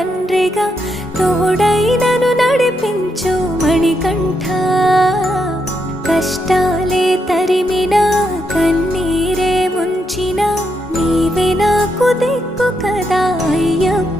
తండ్రిగా తోడై నన్ను నడిపించు మణికంఠ. కష్టాలే తరిమినా కన్నీరే ముంచిన నీవే నాకు దిక్కు కదా అయ్యప్ప.